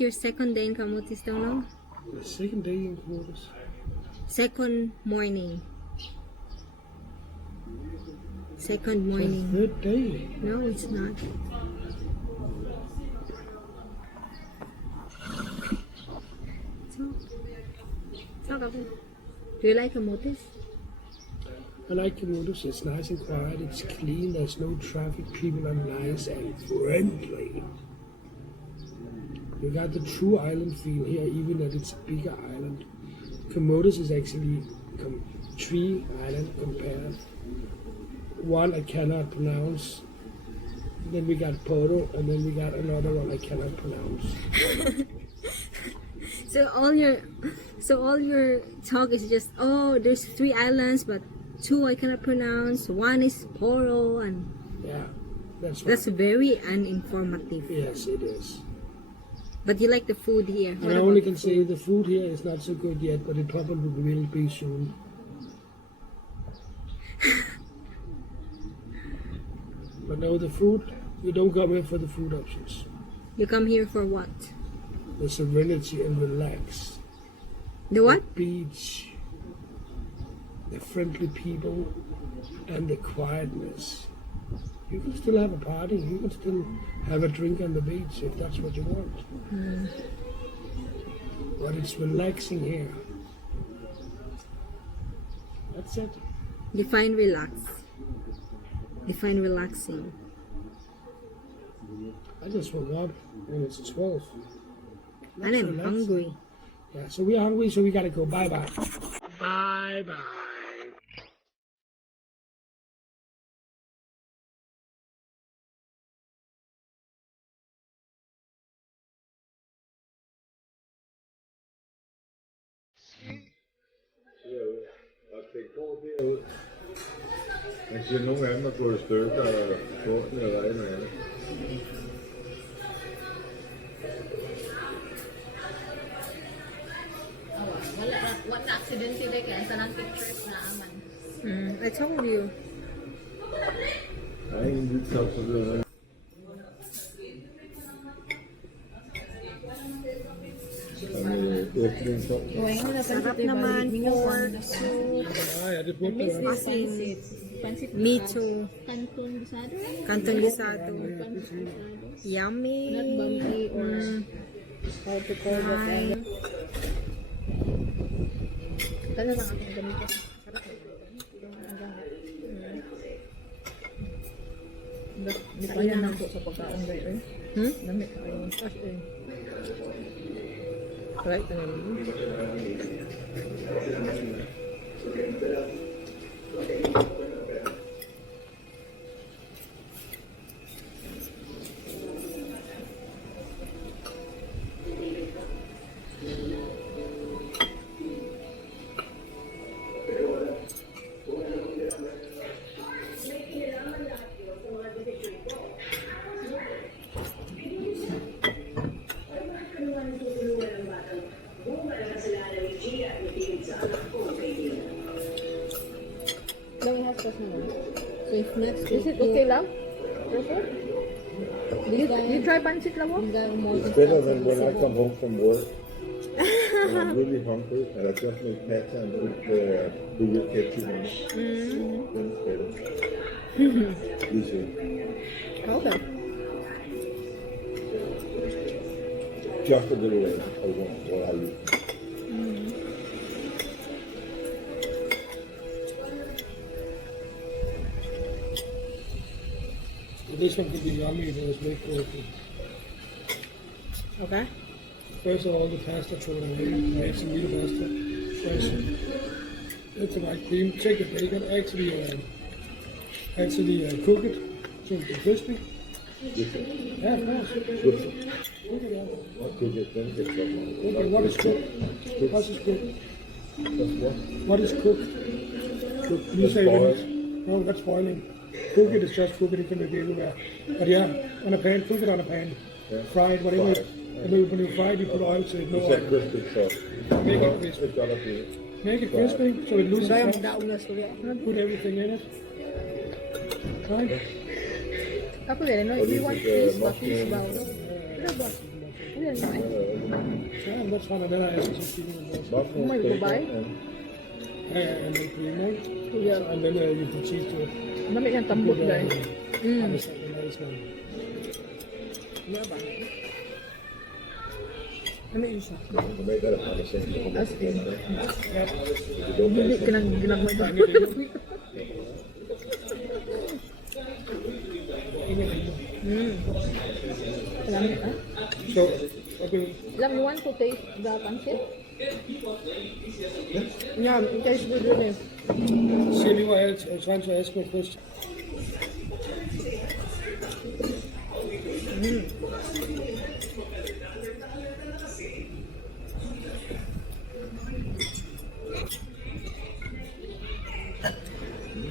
is your second day in Camotes, don't know? The second day in Camotes. Second morning. Second The morning. third day. No, it's not. So, okay. Do you like Camotes? I like Camotes. It's nice and quiet. It's clean. There's no traffic. People are nice and friendly. You got the true island feel here, even that it's a bigger island. Camotes is actually three islands compared. One I cannot pronounce. Then we got Porto, and then we got another one I cannot pronounce. So all your talk is just, oh, there's 3 islands, but 2 I cannot pronounce. 1 is Poro, and Yeah, that's right. that's very uninformative. Yes, it is. But you like the food here. And I only can say the food here is not so good yet, but it probably will be soon. But no, the food, you don't come here for the food options. You come here for what? The serenity and relax. The what? The beach, the friendly people, and the quietness. You can still have a party, you can still have a drink on the beach if that's what you want. But it's relaxing here. That's it. Define relax. Define relaxing. I just woke up and it's 12. And I'm hungry. Yeah, so we're hungry, so we gotta go. Bye-bye. Bye-bye. Og tænk på derud. Man siger, at nogle af dem er gået i stykker og tårne eller et eller andet. What accident sila kaya sa nang pictures na aman. I told you. Der er ingen lydtop på det. Sarap naman, pork soup, Ja, det burde være. asin, miso, Canton Bisado? canton guisado. Yummy. Not bumpy or how to call that. Kaya lang akong ganito. Di pa yan ako sa pagkaon guys. Dami kayo. Right, So if next is it okay lang? You try pancit lang mo? It's better than when I come home from work. And I'm really hungry and I just make pasta and put the ketchup in it. Then it's better. Easy. Okay. Just a little late. I want what I use. This one could be yummy if it was made correctly. Okay. First of all, the pasta thrown away. I have some real pasta. First, it's a white cream. Take the bacon. Actually cook it so it's crispy. Yeah, of course. Good. Cook it up. Not cook it, then get some. Okay, what is cooked? What is cooked? Just what? What is cooked? Cooked. You say when it's, no, that's boiling. Cook it is just cook it, it can be everywhere. But yeah, on a pan, cook it on a pan. Yeah. Fry it, whatever. Fry it. And then when you fry it, you put oil to it, no You said oil. crispy, so Make it crispy. it's gotta be. Make it crispy so it loses Kaya fat. magdaulas ko yan. And put everything in it. Right? Ako din, no? If you want fish ba? Fish ba? Ano ba? Ano ba? Yeah, that's one of the items I'm feeling about. Mushroom May steak babae? And then creamer. Yeah. And then you put cheese to it. Dami niyang tambot guys. Honest, nice man. Wala ba? Dami yun siya. You make that a punishment. As in, You don't hindi taste ka it. nang ginagmay ba? Dami ah. So, okay. Lam, you want to taste the pancit? Yeah, it tastes good really. Silly, I was trying to ask my question.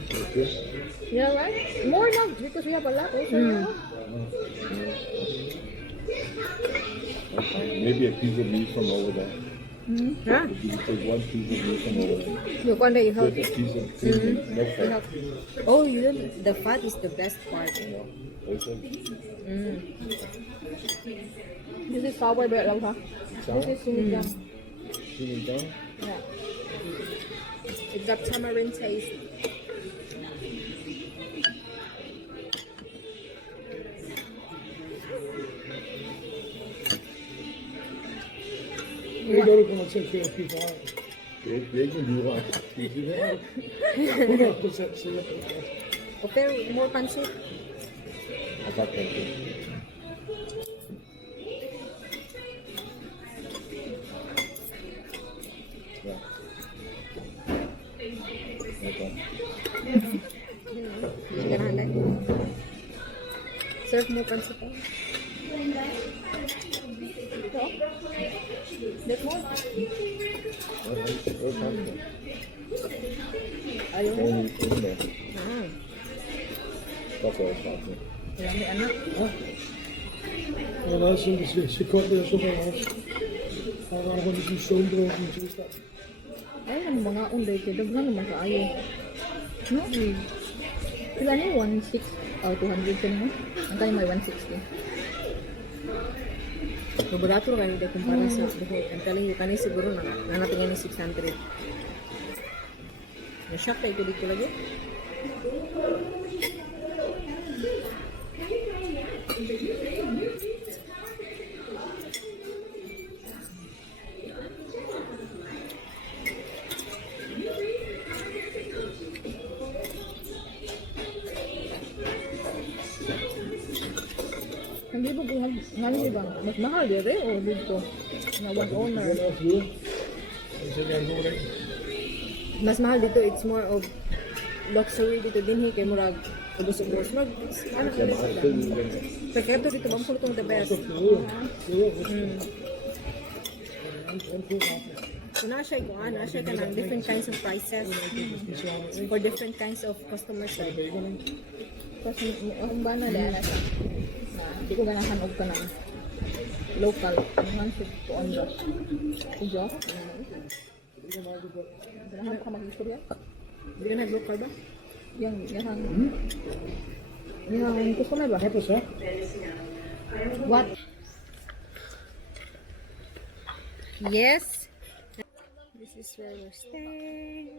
Okay. Yeah, right? More now because we have a lot also. Maybe a piece of meat from over there. Yeah. You take one piece of meat from over there. You want to have Just a piece of cream, no fat. Oh, you don't, the fat is the best part. You know. Also, This is sour bread lang ha? Sour? This is sinigang. sinigang. Yeah. It got tamarind taste. You don't come and say to people, Det er ikke en jura. Det er 100% sikker på det. Okay, more pancit. Og tak for det. Ja. Okay. Ganahan na. Serve more pancit. Ito. This one. Ayaw mo. Dami anak. Ja, dat is een beetje kort weer zo van ons. Maar we gaan dus zo'n brood en zo staan. Ay, ang mga unday kayo. Daghan naman kaayo. No? Sila ni 160. 200 ka naman. Ang tayo may 160. Mabarato kayo dito kumpara sa buhok. Ang taling yung kanay siguro nanatingin ng 600. Na-shock tayo ko dito lagi. Hindi ba buhag? Ngayon ba? Mas mahal dire o dito? Na one owner. En ze gaan door. Mas mahal dito, it's more of luxury dito din kay murag ubos-ubos. Ano ko sila? Pero dito bang pulo the best. So na siya ka ng different kinds of prices for different kinds of customers. Kasi ang ba na dala siya? Hindi ko ganahan og ka ng local. Ang should to on the ujo. Ganahan ka mag-istorya? Hindi ka nag-local ba? Yang customer ba? Tapos ha? What? Yes. This is where we're staying.